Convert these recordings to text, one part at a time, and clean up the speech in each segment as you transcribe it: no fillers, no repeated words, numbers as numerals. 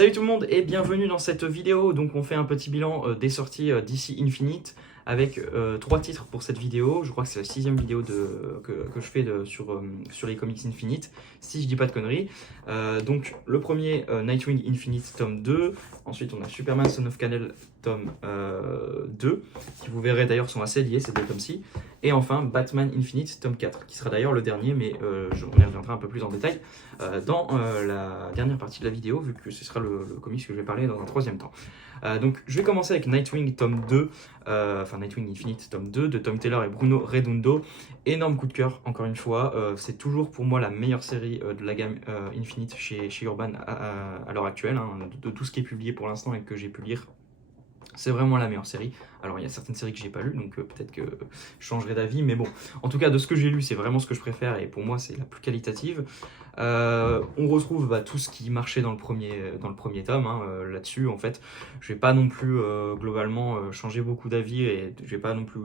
Salut tout le monde et bienvenue dans cette vidéo. Donc on fait un petit bilan des sorties DC Infinite avec 3 titres pour cette vidéo. Je crois que c'est la 6e vidéo que je fais sur les comics Infinite, si je dis pas de conneries. Donc le premier, Nightwing Infinite tome 2. Ensuite on a Superman Son of Kal-El tome 2, qui vous verrez d'ailleurs sont assez liés ces deux tomes-ci. Et enfin Batman Infinite tome 4, qui sera d'ailleurs le dernier, mais on y reviendra un peu plus en détail dans la dernière partie de la vidéo, vu que ce sera le comics que je vais parler dans un troisième temps. Donc je vais commencer avec Nightwing tome 2, enfin Nightwing Infinite tome 2 de Tom Taylor et Bruno Redondo. Énorme coup de cœur, encore une fois, c'est toujours pour moi la meilleure série de la gamme Infinite chez Urban à l'heure actuelle, hein, de tout ce qui est publié pour l'instant et que j'ai pu lire. C'est vraiment la meilleure série. Alors il y a certaines séries que j'ai pas lues, donc peut-être que je changerai d'avis, mais bon, en tout cas de ce que j'ai lu, c'est vraiment ce que je préfère et pour moi c'est la plus qualitative. On retrouve tout ce qui marchait dans le premier tome, hein, là-dessus. En fait, je vais pas non plus globalement changer beaucoup d'avis et je vais pas non plus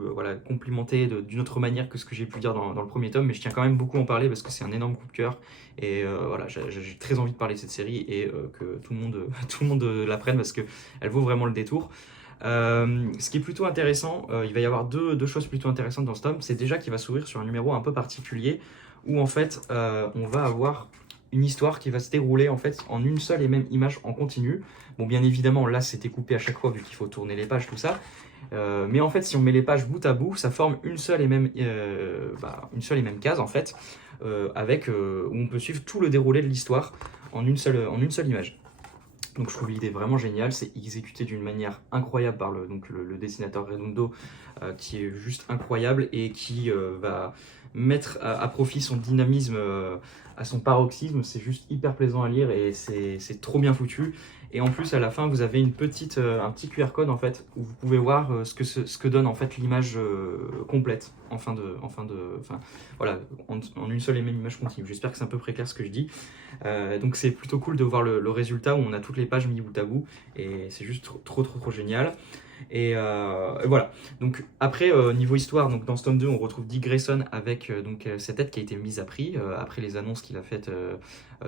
complimenter d'une autre manière que ce que j'ai pu dire dans le premier tome, mais je tiens quand même beaucoup à en parler parce que c'est un énorme coup de cœur et voilà, j'ai très envie de parler de cette série et que tout le monde la prenne parce que elle vaut vraiment le détour. Ce qui est plutôt intéressant, il va y avoir deux choses plutôt intéressantes dans ce tome. C'est déjà qu'il va s'ouvrir sur un numéro un peu particulier où en fait on va avoir une histoire qui va se dérouler en fait en une seule et même image en continu. Bon, bien évidemment là c'était coupé à chaque fois vu qu'il faut tourner les pages, tout ça. Mais en fait si on met les pages bout à bout, ça forme une seule et même case en fait, où on peut suivre tout le déroulé de l'histoire en une seule image. Donc je trouve l'idée vraiment géniale, c'est exécuté d'une manière incroyable par le dessinateur Redondo, qui est juste incroyable et qui va mettre à profit son dynamisme à son paroxysme. C'est juste hyper plaisant à lire et c'est trop bien foutu. Et en plus à la fin vous avez un petit QR code en fait où vous pouvez voir ce que donne en fait l'image complète voilà, en une seule et même image continue. J'espère que c'est à peu près clair ce que je dis. Donc c'est plutôt cool de voir le résultat où on a toutes les pages mis bout à bout et c'est juste trop génial. Et voilà. Donc après niveau histoire, donc dans ce tome 2 on retrouve Dick Grayson avec cette aide qui a été mise à prix après les annonces qu'il a faites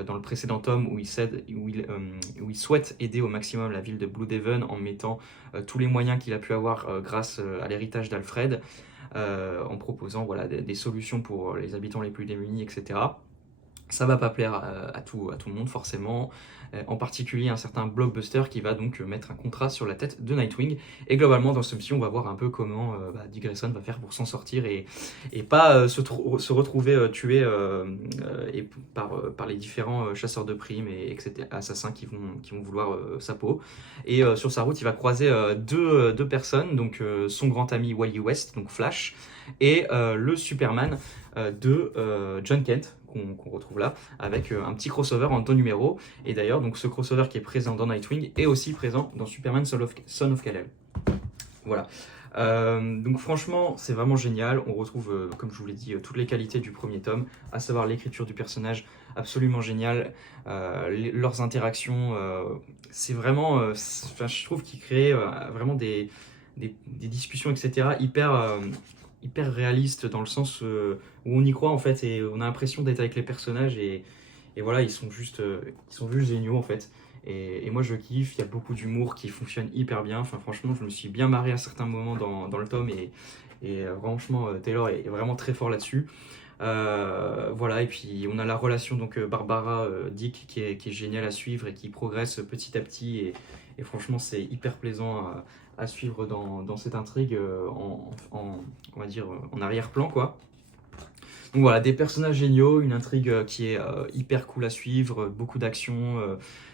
dans le précédent tome où il souhaite aider au maximum la ville de Blüdhaven en mettant tous les moyens qu'il a pu avoir grâce à l'héritage d'Alfred, en proposant des solutions pour les habitants les plus démunis, etc. Ça va pas plaire à tout le monde forcément, en particulier un certain Blockbuster qui va donc mettre un contrat sur la tête de Nightwing. Et globalement dans ce mission on va voir un peu comment Dick Grayson va faire pour s'en sortir et pas se retrouver tué par les différents chasseurs de primes et etc., assassins qui vont vouloir sa peau. Et sur sa route il va croiser deux personnes, donc son grand ami Wally West, donc Flash, et le Superman de John Kent, qu'on retrouve là, avec un petit crossover en 2 numéros. Et d'ailleurs, donc ce crossover qui est présent dans Nightwing est aussi présent dans Superman Son of Kal-El. Voilà. Donc franchement, c'est vraiment génial. On retrouve, comme je vous l'ai dit, toutes les qualités du premier tome, à savoir l'écriture du personnage, absolument génial. Leurs interactions, c'est vraiment... je trouve qu'ils créent vraiment des discussions, etc. hyper réaliste dans le sens où on y croit en fait et on a l'impression d'être avec les personnages et voilà, ils sont juste géniaux en fait. Et moi je kiffe, il y a beaucoup d'humour qui fonctionne hyper bien. Enfin franchement je me suis bien marré à certains moments dans le tome et franchement Taylor est vraiment très fort là-dessus. Voilà, et puis on a la relation donc Barbara Dick qui est géniale à suivre et qui progresse petit à petit et franchement c'est hyper plaisant à suivre dans cette intrigue on va dire en arrière-plan quoi. Donc voilà, des personnages géniaux, une intrigue qui est hyper cool à suivre, beaucoup d'action.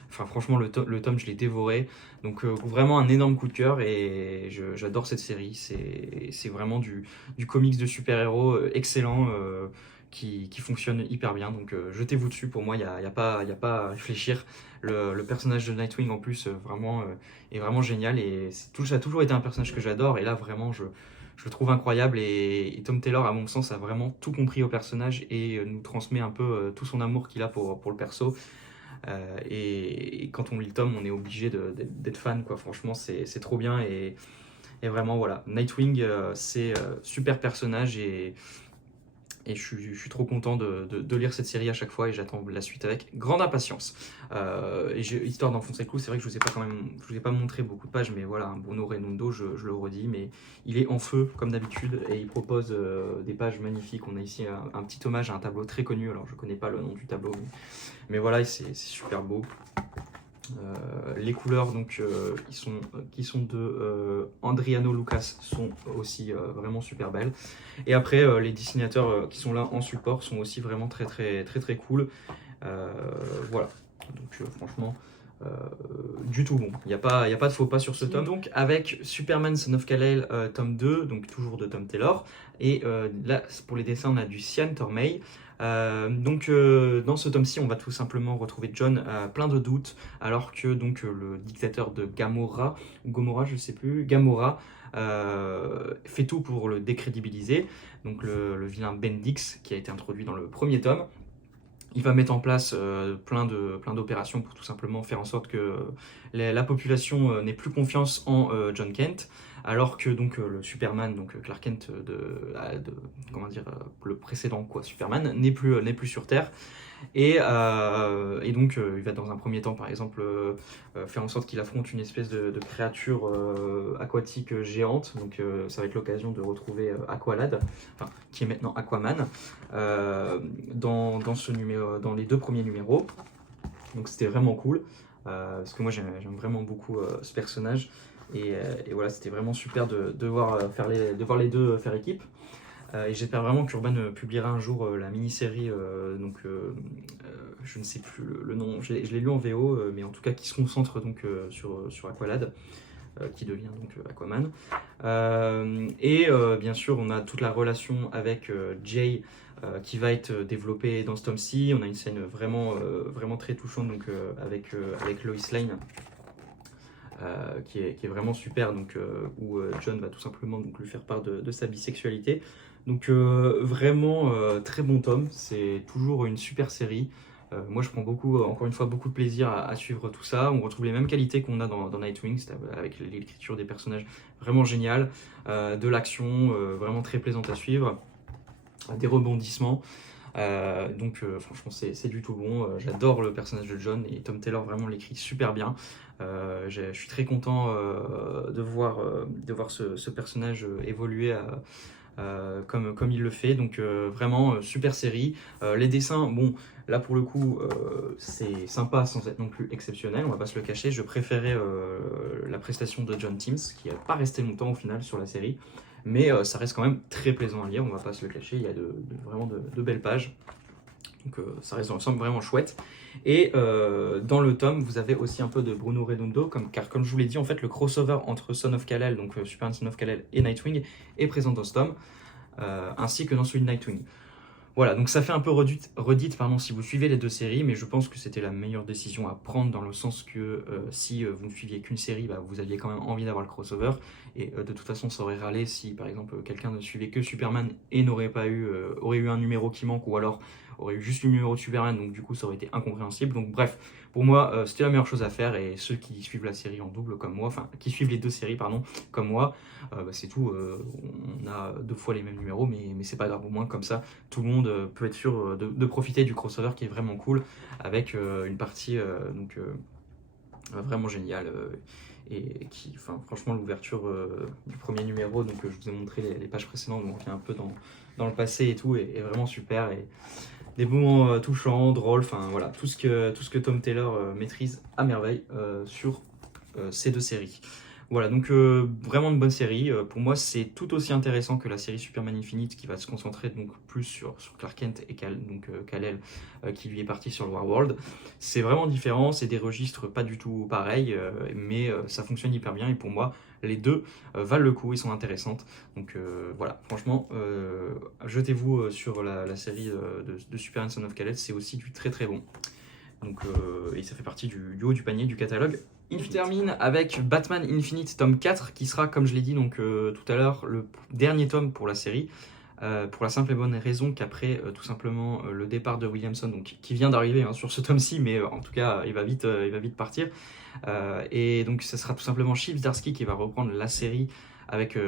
Enfin franchement le tome je l'ai dévoré. Donc vraiment un énorme coup de cœur et j'adore cette série. C'est vraiment du comics de super-héros excellent qui fonctionne hyper bien. Donc jetez-vous dessus, pour moi il y a pas à réfléchir. Le personnage de Nightwing en plus est vraiment génial et ça a toujours été un personnage que j'adore et là vraiment je le trouve incroyable et Tom Taylor à mon sens a vraiment tout compris au personnage et nous transmet un peu tout son amour qu'il a pour le perso. Et quand on lit le tome on est obligé d'être fan quoi. Franchement c'est trop bien et vraiment voilà, Nightwing c'est super personnage et Et je suis trop content de lire cette série à chaque fois et j'attends la suite avec grande impatience. Histoire d'enfoncer le clou, c'est vrai que je vous ai pas montré beaucoup de pages, mais voilà, Bruno Redondo, je le redis, mais il est en feu comme d'habitude et il propose des pages magnifiques. On a ici un petit hommage à un tableau très connu, alors je connais pas le nom du tableau, mais voilà, c'est super beau. Les couleurs donc, qui sont de Andriano Lucas sont aussi vraiment super belles. Et après, les dessinateurs qui sont là en support sont aussi vraiment très cool. Voilà, donc franchement, du tout bon. Il n'y a pas de faux pas sur ce tome. Donc avec Superman Son of Kal-El tome 2, donc toujours de Tom Taylor. Et là, pour les dessins, on a du Cian Tormey. Dans ce tome-ci, on va tout simplement retrouver John plein de doutes, alors que donc le dictateur de Gomorrah, je sais plus, Gamora, fait tout pour le décrédibiliser. Donc le vilain Bendix qui a été introduit dans le premier tome. Il va mettre en place plein d'opérations pour tout simplement faire en sorte que la population n'ait plus confiance en John Kent, alors que donc le Superman, donc Clark Kent comment dire, le précédent Superman, n'est plus sur Terre. Et donc il va dans un premier temps par exemple faire en sorte qu'il affronte une espèce de créature aquatique géante, donc ça va être l'occasion de retrouver Aqualad, enfin, qui est maintenant Aquaman, dans les 2 premiers numéros. Donc c'était vraiment cool, parce que moi j'aime vraiment beaucoup ce personnage, et voilà, c'était vraiment super de voir les deux faire équipe. Et j'espère vraiment qu'Urban publiera un jour la mini-série, je ne sais plus le nom, je l'ai lu en VO, mais en tout cas qui se concentre donc sur Aqualad, qui devient donc Aquaman. Bien sûr, on a toute la relation avec Jay qui va être développée dans ce tome-ci. On a une scène vraiment très touchante donc, avec Lois Lane. Qui est vraiment super, donc, où John va tout simplement donc, lui faire part de sa bisexualité. Donc vraiment très bon tome, c'est toujours une super série. Moi je prends encore une fois beaucoup de plaisir à suivre tout ça. On retrouve les mêmes qualités qu'on a dans Nightwing, avec l'écriture des personnages vraiment géniale, de l'action vraiment très plaisante à suivre, des rebondissements. Franchement c'est du tout bon. J'adore le personnage de John et Tom Taylor vraiment l'écrit super bien. Je suis très content de voir ce personnage évoluer comme il le fait, donc vraiment super série. Les dessins, bon là pour le coup c'est sympa sans être non plus exceptionnel, on va pas se le cacher. Je préférais la prestation de John Timms qui n'a pas resté longtemps au final sur la série, mais ça reste quand même très plaisant à lire, on va pas se le cacher. Il y a vraiment de belles pages, donc ça reste dans l'ensemble vraiment chouette. Et dans le tome, vous avez aussi un peu de Bruno Redondo, car comme je vous l'ai dit, en fait, le crossover entre Son of Kal-El, donc Superman Son of Kal-El et Nightwing, est présent dans ce tome, ainsi que dans celui de Nightwing. Voilà, donc ça fait un peu redite si vous suivez les 2 séries, mais je pense que c'était la meilleure décision à prendre, dans le sens que si vous ne suiviez qu'une série, vous aviez quand même envie d'avoir le crossover, et de toute façon ça aurait râlé si par exemple quelqu'un ne suivait que Superman et aurait eu un numéro qui manque, ou alors aurait eu juste le numéro de Superman, donc du coup ça aurait été incompréhensible. Donc bref, pour moi c'était la meilleure chose à faire, et ceux qui suivent la série en double comme moi, enfin qui suivent les 2 séries pardon comme moi, c'est tout, on a 2 fois les mêmes numéros, mais c'est pas grave, au moins comme ça tout le monde peut être sûr de profiter du crossover qui est vraiment cool, avec une partie vraiment géniale, et qui, enfin franchement, l'ouverture du premier numéro, donc je vous ai montré les pages précédentes, donc on revient un peu dans le passé et tout, est vraiment super, et des moments touchants, drôles, enfin voilà, tout ce que Tom Taylor maîtrise à merveille sur ces 2 séries. Voilà, donc vraiment une bonne série. Pour moi, c'est tout aussi intéressant que la série Superman Infinite, qui va se concentrer donc plus sur Clark Kent et Kal-El, qui lui est parti sur le Warworld. C'est vraiment différent, c'est des registres pas du tout pareils, mais ça fonctionne hyper bien, et pour moi, les 2 valent le coup et sont intéressantes. Donc voilà, franchement, jetez-vous sur la série de Superman Son of Kal-El, c'est aussi du très très bon. Donc, et ça fait partie du haut du panier du catalogue. On termine avec Batman Infinite tome 4, qui sera, comme je l'ai dit donc, tout à l'heure, le dernier tome pour la série, pour la simple et bonne raison qu'après tout simplement le départ de Williamson, donc, qui vient d'arriver sur ce tome-ci, mais en tout cas il va vite partir, et donc ce sera tout simplement Chip Zdarsky qui va reprendre la série avec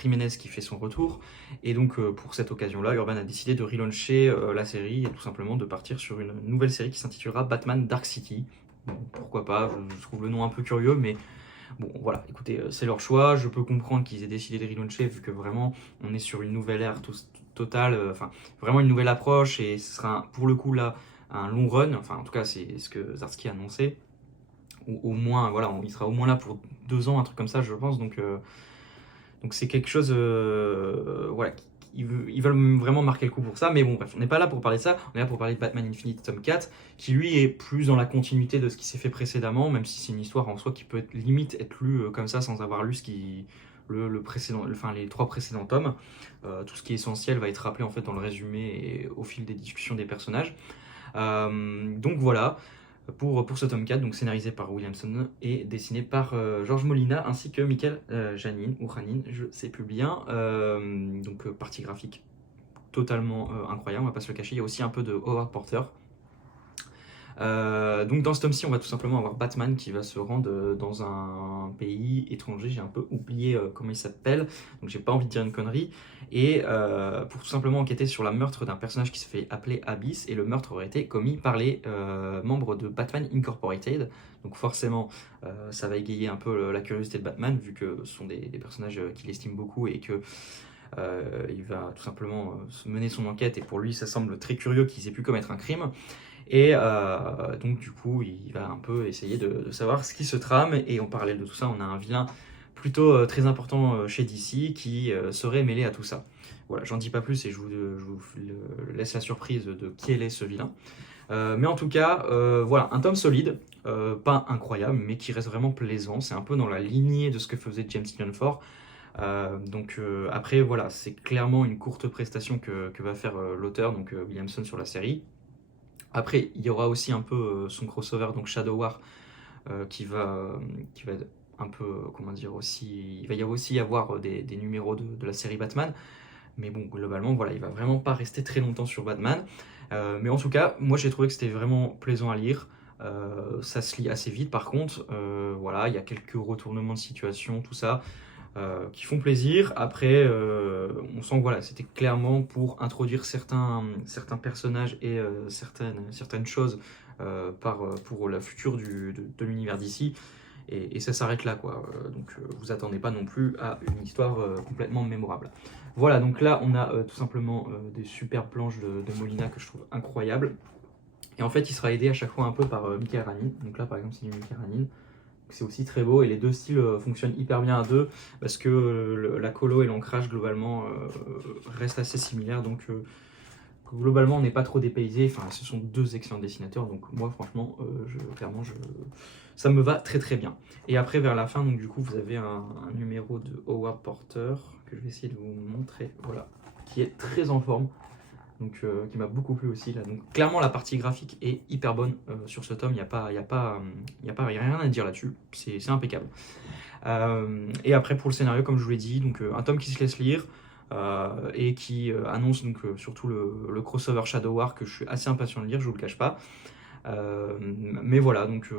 Jiménez qui fait son retour. Et donc pour cette occasion-là, Urban a décidé de relauncher la série et tout simplement de partir sur une nouvelle série qui s'intitulera Batman Dark City. Bon, pourquoi pas, je trouve le nom un peu curieux, mais bon voilà, écoutez, c'est leur choix. Je peux comprendre qu'ils aient décidé de relauncher vu que vraiment on est sur une nouvelle ère totale, enfin vraiment une nouvelle approche, et ce sera pour le coup là un long run, enfin en tout cas c'est ce que Zdarsky a annoncé, ou au moins voilà, il sera au moins là pour 2 ans, un truc comme ça je pense, donc c'est quelque chose, voilà, ils veulent vraiment marquer le coup pour ça, mais bon bref, on n'est pas là pour parler de ça, on est là pour parler de Batman Infinite tome 4, qui lui est plus dans la continuité de ce qui s'est fait précédemment, même si c'est une histoire en soi qui peut limite être lue comme ça sans avoir lu le précédent, enfin les 3 précédents tomes. Tout ce qui est essentiel va être rappelé en fait dans le résumé et au fil des discussions des personnages. Donc voilà, pour ce tome 4, donc scénarisé par Williamson et dessiné par George Molina ainsi que Michael Janin, ou Janin, je sais plus bien. Donc partie graphique totalement incroyable, on va pas se le cacher. Il y a aussi un peu de Howard Porter. Donc dans ce tome-ci, on va tout simplement avoir Batman qui va se rendre dans un pays étranger, j'ai un peu oublié comment il s'appelle, donc j'ai pas envie de dire une connerie, et pour tout simplement enquêter sur le meurtre d'un personnage qui se fait appeler Abyss, et le meurtre aurait été commis par les membres de Batman Incorporated, donc forcément ça va égayer un peu la curiosité de Batman, vu que ce sont des personnages qu'il estime beaucoup, et que il va tout simplement mener son enquête, et pour lui ça semble très curieux qu'ils aient pu commettre un crime. Et donc du coup, il va un peu essayer de savoir ce qui se trame. Et en parallèle de tout ça, on a un vilain plutôt très important chez DC qui serait mêlé à tout ça. Voilà, j'en dis pas plus et je vous laisse la surprise de qui est ce vilain. Mais en tout cas, voilà, un tome solide, pas incroyable, mais qui reste vraiment plaisant. C'est un peu dans la lignée de ce que faisait James Tynion IV. Donc après, voilà, c'est clairement une courte prestation que va faire l'auteur, donc Williamson, sur la série. Après, il y aura aussi un peu son crossover, donc Shadow War, qui va un peu, comment dire, aussi. Il va y aussi avoir des numéros de la série Batman. Mais bon, globalement, voilà, il va vraiment pas rester très longtemps sur Batman. Mais en tout cas, moi j'ai trouvé que c'était vraiment plaisant à lire. Ça se lit assez vite par contre. Voilà, il y a quelques retournements de situation, tout ça, qui font plaisir. Après, on sent que voilà, c'était clairement pour introduire certains personnages et certaines choses pour la future de l'univers d'ici. Et ça s'arrête là, quoi. Donc vous attendez pas non plus à une histoire complètement mémorable. Voilà, donc là on a tout simplement des super planches de Molina que je trouve incroyables. Et en fait il sera aidé à chaque fois un peu par Michael Ranin. Donc là par exemple c'est du Michael Ranin. C'est aussi très beau, et les deux styles fonctionnent hyper bien à deux, parce que la colo et l'ancrage globalement restent assez similaires, donc globalement on n'est pas trop dépaysé. Enfin, ce sont deux excellents dessinateurs, donc moi franchement clairement ça me va très très bien. Et après vers la fin, donc du coup vous avez un numéro de Howard Porter que je vais essayer de vous montrer, voilà, qui est très en forme, donc qui m'a beaucoup plu aussi là. Donc clairement la partie graphique est hyper bonne sur ce tome, il y a rien à dire là-dessus, c'est impeccable. Et après pour le scénario, comme je vous l'ai dit, donc un tome qui se laisse lire et qui annonce donc surtout le crossover Shadow War, que je suis assez impatient de lire, je vous le cache pas. Mais voilà, donc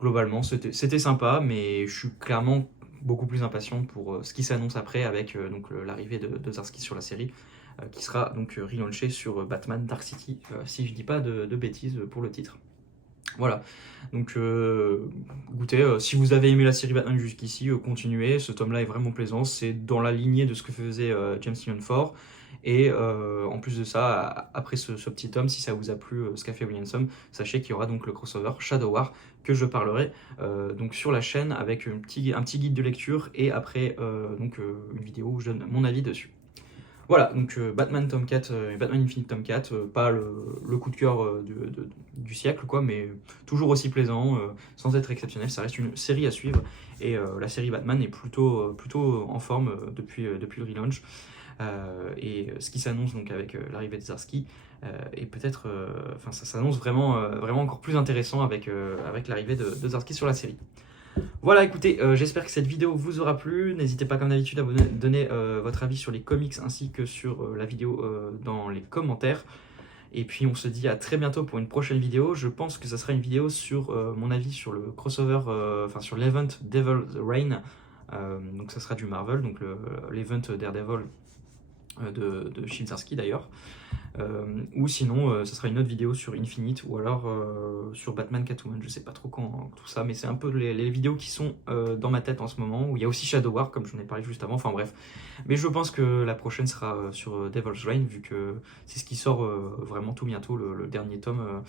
globalement c'était sympa, mais je suis clairement beaucoup plus impatient pour ce qui s'annonce après, avec donc l'arrivée de Zdarsky sur la série, qui sera donc relaunché sur Batman Dark City, si je dis pas de bêtises pour le titre. Voilà, donc écoutez, si vous avez aimé la série Batman jusqu'ici, continuez, ce tome là est vraiment plaisant, c'est dans la lignée de ce que faisait James Tynion IV, et en plus de ça, après ce petit tome, si ça vous a plu ce qu'a fait Williamson, sachez qu'il y aura donc le crossover Shadow War, que je parlerai donc sur la chaîne, avec un petit guide de lecture, et après donc une vidéo où je donne mon avis dessus. Voilà, donc Batman tome 4 et Batman Infinite tome 4, pas le coup de cœur du siècle, quoi, mais toujours aussi plaisant, sans être exceptionnel. Ça reste une série à suivre, et la série Batman est plutôt en forme depuis le relaunch. Et ce qui s'annonce donc avec l'arrivée de Zdarsky, et peut-être, enfin ça s'annonce vraiment encore plus intéressant avec l'arrivée de Zdarsky sur la série. Voilà, écoutez, j'espère que cette vidéo vous aura plu. N'hésitez pas comme d'habitude à vous donner votre avis sur les comics ainsi que sur la vidéo dans les commentaires. Et puis on se dit à très bientôt pour une prochaine vidéo. Je pense que ça sera une vidéo sur mon avis sur le crossover, enfin sur l'event Devil's Reign Donc ça sera du Marvel, donc l'event Daredevil de Shinzarski d'ailleurs. Ou sinon, ça sera une autre vidéo sur Infinite ou alors sur Batman Catwoman. Je sais pas trop quand tout ça, mais c'est un peu les vidéos qui sont dans ma tête en ce moment. Où il y a aussi Shadow War, comme j'en ai parlé juste avant. Enfin bref. Mais je pense que la prochaine sera sur Devil's Reign, vu que c'est ce qui sort vraiment tout bientôt, le dernier tome.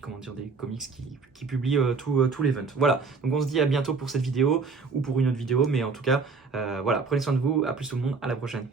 Comment dire, des comics qui publient tout l'event. Voilà, donc on se dit à bientôt pour cette vidéo ou pour une autre vidéo, mais en tout cas, voilà, prenez soin de vous, à plus tout le monde, à la prochaine.